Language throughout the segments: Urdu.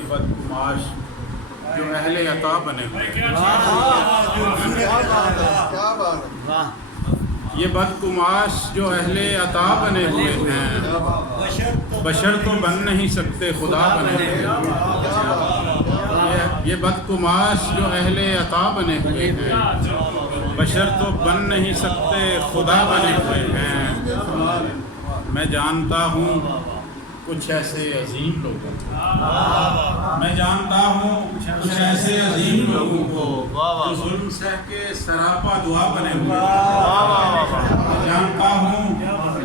یہ بدگماش جو اہل عطا بنے ہوئے ہیں، یہ بدگماش جو اہل عطا بنے ہوئے ہیں، بشر تو بن نہیں سکتے خدا بنے ہوئے ہیں۔ یہ بدگماش جو اہل عطا بنے ہوئے ہیں، بشر تو بن نہیں سکتے خدا بنے ہوئے ہیں۔ میں جانتا ہوں کچھ ایسے عظیم لوگوں کو، میں جانتا ہوں کچھ ایسے عظیم لوگوں کو جو ظلم سہ کے سراپا دعا بنے ہوئے ہیں۔ میں جانتا ہوں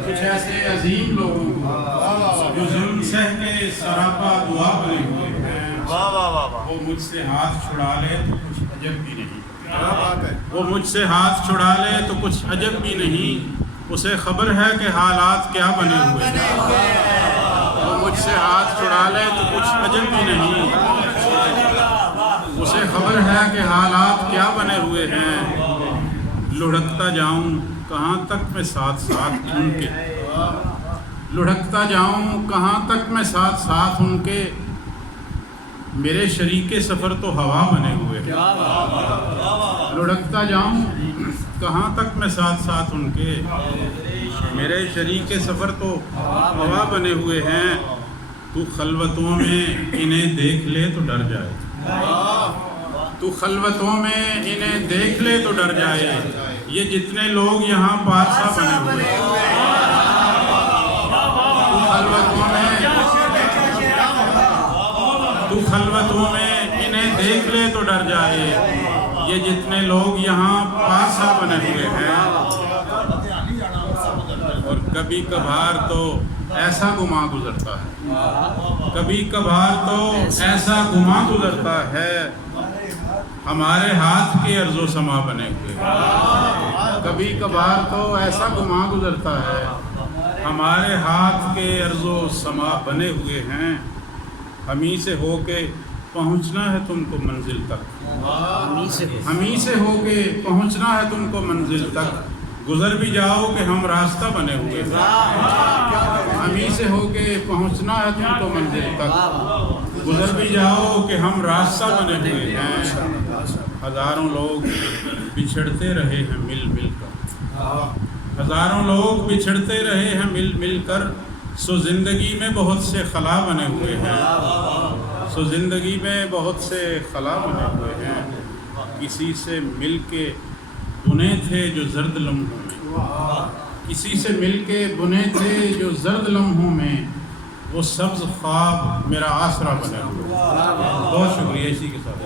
کچھ ایسے عظیم لوگوں کو جو ظلم سہ کے سراپا دعا بنے ہوئے ہیں۔ وہ مجھ سے ہاتھ چھڑا لے تو کچھ عجب بھی نہیں، وہ مجھ سے ہاتھ چھڑا لے تو کچھ عجب بھی نہیں، اسے خبر ہے کہ حالات کیا بنے ہوئے ہیں۔ وہ مجھ سے ہاتھ چھڑا لے تو کچھ عجب بھی نہیں، اسے خبر ہے کہ حالات کیا بنے ہوئے ہیں۔ لڑھکتا جاؤں کہاں تک میں ساتھ ساتھ ان کے، لڑھکتا جاؤں کہاں تک میں ساتھ ساتھ ان کے، میرے شریک سفر تو ہوا بنے ہوئے ہیں۔ لڑھکتا جاؤں کہاں تک میں ساتھ ساتھ ان کے، میرے شریک سفر تو ہوا بنے ہوئے ہیں۔ تو خلوتوں میں انہیں دیکھ لے تو ڈر جائے، تو خلوتوں میں انہیں دیکھ لے تو ڈر جائے، یہ جتنے لوگ یہاں پادشاہ بنے ہوئے ہیں۔ تو خلوتوں میں انہیں دیکھ لے تو ڈر جائے، یہ جتنے لوگ یہاں پادشاہ بنے ہوئے ہیں۔ اور کبھی کبھار تو ایسا گماں گزرتا ہے، کبھی کبھار تو ایسا گماں گزرتا ہے، ہمارے ہاتھ کے ارض و سما بنے ہوئے ہیں۔ کبھی کبھار تو ایسا گماں گزرتا ہے، ہمارے ہاتھ کے ارض و سما بنے ہوئے ہیں۔ ہمیں سے ہو کے پہنچنا ہے تم کو منزل تک، ہمیں سے ہو کے پہنچنا ہے تم کو منزل تک، گزر بھی جاؤ کہ ہم راستہ بنے ہوئے ہیں۔ ہمیں سے ہو کے پہنچنا ہے تم کو منزل تک، گزر بھی جاؤ کہ ہم راستہ بنے ہوئے ہیں۔ ہزاروں لوگ بچھڑتے رہے ہیں مل مل کر، ہزاروں لوگ بچھڑتے رہے ہیں مل مل کر، سو زندگی میں بہت سے خلا بنے ہوئے ہیں، سو زندگی میں بہت سے خلا بنے ہوئے ہیں۔ کسی سے مل کے بنے تھے جو زرد لمحوں میں، کسی سے مل کے بنے تھے جو زرد لمحوں میں، وہ سبز خواب میرا آسرا بنے ہوئے۔ بہت شکریہ، اسی کے ساتھ